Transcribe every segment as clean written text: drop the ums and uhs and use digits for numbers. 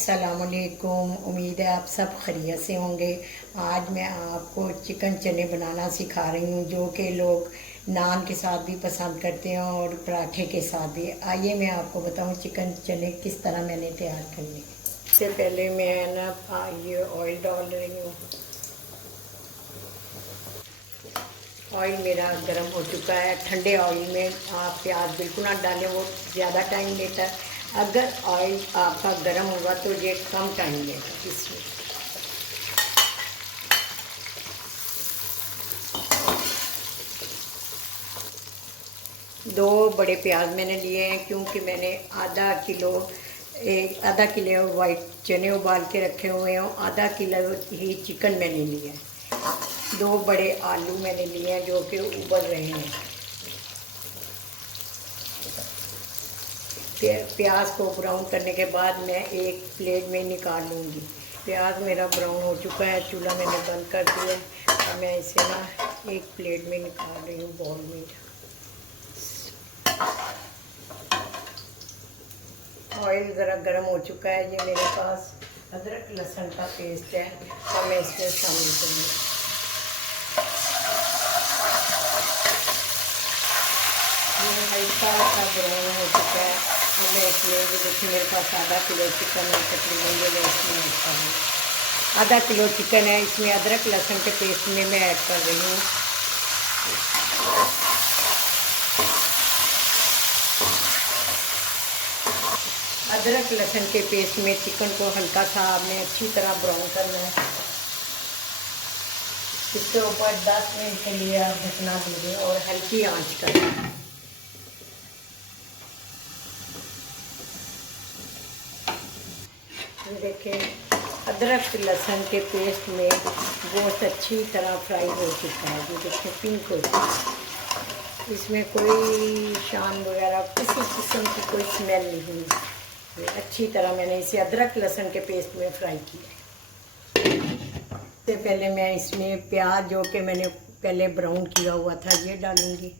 अस्सलामुअलैकुम। उम्मीद है आप सब खैरियत से होंगे। आज मैं आपको चिकन चने बनाना सिखा रही हूँ, जो कि लोग नान के साथ भी पसंद करते हैं और पराठे के साथ भी। आइए मैं आपको बताऊँ चिकन चने किस तरह मैंने तैयार करने। इससे पहले मैं ना ये ऑयल डाल रही हूँ। ऑयल मेरा गर्म हो चुका है। ठंडे ऑयल में आप प्याज बिल्कुल ना डालें, वो ज़्यादा टाइम लेता है। अगर ऑयल आपका गर्म होगा तो ये कम टाइम लेगा। इसमें दो बड़े प्याज मैंने लिए हैं, क्योंकि मैंने आधा किलो वाइट चने उबाल के रखे हुए हैं, आधा किलो ही चिकन मैंने लिया है। दो बड़े आलू मैंने लिए हैं जो कि उबल रहे हैं। प्याज को ब्राउन करने के बाद मैं एक प्लेट में निकाल लूँगी। प्याज मेरा ब्राउन हो चुका है, चूल्हा मैंने बंद कर दिया है और मैं इसे ना एक प्लेट में निकाल रही हूँ, बाउल में। ऑयल ज़रा गर्म हो चुका है। ये मेरे पास अदरक लहसुन का पेस्ट है और मैं इसमें शामिल करूँगी। ये हल्का सा ब्राउन हो चुका है और मैं इसमें ये देखिए मेरे पास आधा किलो चिकन है तकरीबन, ये मैं इसमें ऐड कर रही हूँ। आधा किलो चिकन है, इसमें अदरक लहसुन के पेस्ट में मैं ऐड कर रही हूँ। अदरक लहसुन के पेस्ट में चिकन को हल्का सा आपने अच्छी तरह ब्राउन करना है। इसके ऊपर 10 मिनट के लिए आप ढकना दीजिए और हल्की आंच करें। देखें अदरक लहसुन के पेस्ट में गोश्त अच्छी तरह फ्राई हो चुका है। ये देखें पिंक हो चुका है, इसमें कोई शान वगैरह किसी किस्म की कोई स्मेल नहीं है। अच्छी तरह मैंने इसे अदरक लहसुन के पेस्ट में फ्राई किया। इससे पहले मैं इसमें प्याज जो कि मैंने पहले ब्राउन किया हुआ था ये डालूँगी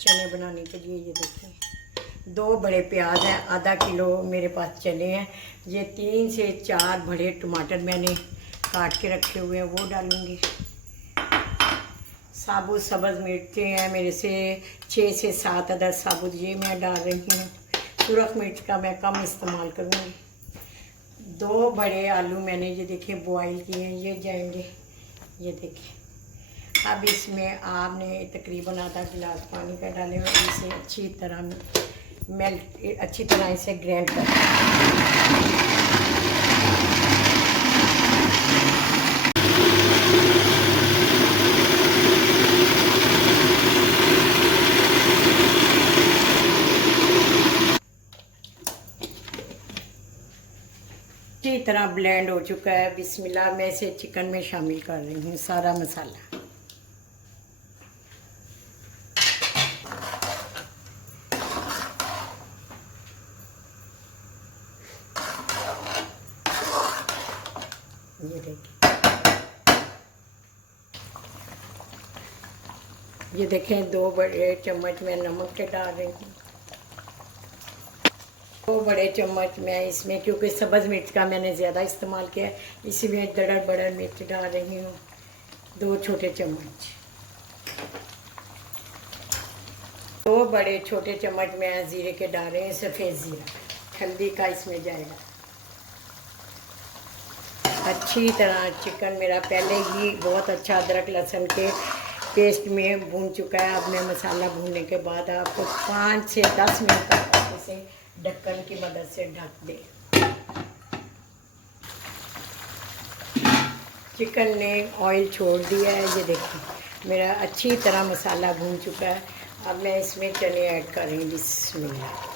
चने बनाने के लिए। ये देखिए दो बड़े प्याज हैं, आधा किलो मेरे पास चने हैं। ये 3 से 4 बड़े टमाटर मैंने काट के रखे हुए हैं, वो डालूँगी। साबुत सब्ज़ मिर्चें हैं मेरे से 6 से 7 अदद साबुत, ये मैं डाल रही हूँ। सुरख मिर्च का मैं कम इस्तेमाल करूँगी। 2 बड़े आलू मैंने ये देखें बॉईल किए हैं, ये जाएंगे। ये देखें अब इसमें आपने तकरीबन आधा गिलास पानी का डाले हुए, इसे अच्छी तरह अच्छी तरह इसे ग्राइंड कर। अच्छी तरह ब्लेंड हो चुका है। बिस्मिल्लाह, मैं इसे चिकन में शामिल कर रही हूँ सारा मसाला। ये देखें 2 बड़े चम्मच मैं नमक के डाल रही हूँ। 2 बड़े चम्मच मैं इसमें, क्योंकि सब्ज़ मिर्च का मैंने ज़्यादा इस्तेमाल किया है, इसमें दड़ड़ बड़ड़ मिर्च डाल रही हूँ। 2 छोटे चम्मच, 2 बड़े छोटे चम्मच मैं ज़ीरे के डाल रही हूँ। सफ़ेद ज़ीरा हल्दी का इसमें जाएगा। अच्छी तरह चिकन मेरा पहले ही बहुत अच्छा अदरक लहसुन के पेस्ट में भून चुका है। अब मैं मसाला भूनने के बाद आपको 5 से 10 मिनट तक आप इसे ढक्कन की मदद से ढक दें। चिकन ने ऑयल छोड़ दिया है। ये देखिए मेरा अच्छी तरह मसाला भून चुका है। अब मैं इसमें चने ऐड कर रही हूँ। बिस्मिल्लाह।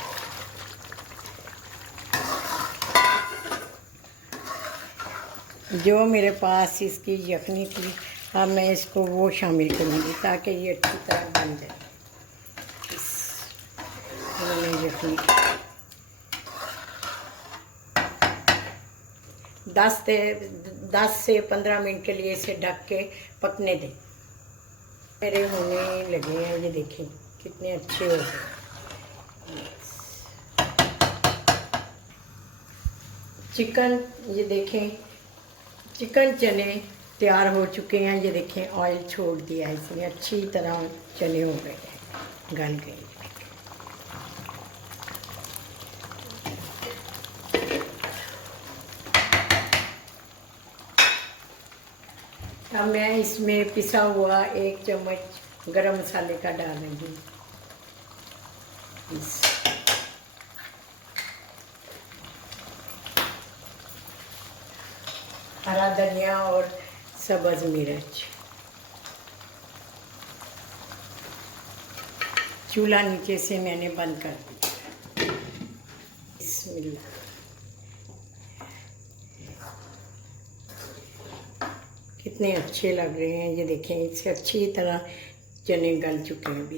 जो मेरे पास इसकी यखनी थी, अब मैं इसको वो शामिल करूँगी ताकि ये अच्छी तरह बन जाए। मैंने यखनी 10 से 15 मिनट के लिए इसे ढक के पकने दें। मेरे होने लगे हैं, ये देखें कितने अच्छे हो गए। चिकन, ये देखें चिकन चने तैयार हो चुके हैं। ये देखें ऑयल छोड़ दिया है इसने, अच्छी तरह चने हो गए हैं, गल गए। अब मैं इसमें पिसा हुआ 1 चम्मच गरम मसाले का डाल रही हूँ। हरा धनिया और सब्ज़ मिर्च। चूल्हा नीचे से मैंने बंद कर दिया। बिस्मिल्लाह। कितने अच्छे लग रहे हैं, ये देखें इससे अच्छी तरह चने गल चुके हैं।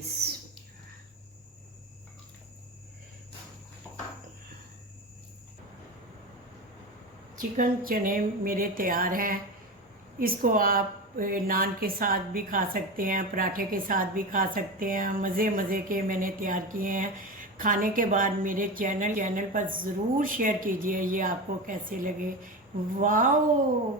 चिकन चने मेरे तैयार हैं। इसको आप नान के साथ भी खा सकते हैं, पराठे के साथ भी खा सकते हैं। मज़े के मैंने तैयार किए हैं। खाने के बाद मेरे चैनल पर ज़रूर शेयर कीजिए ये आपको कैसे लगे। वाओ!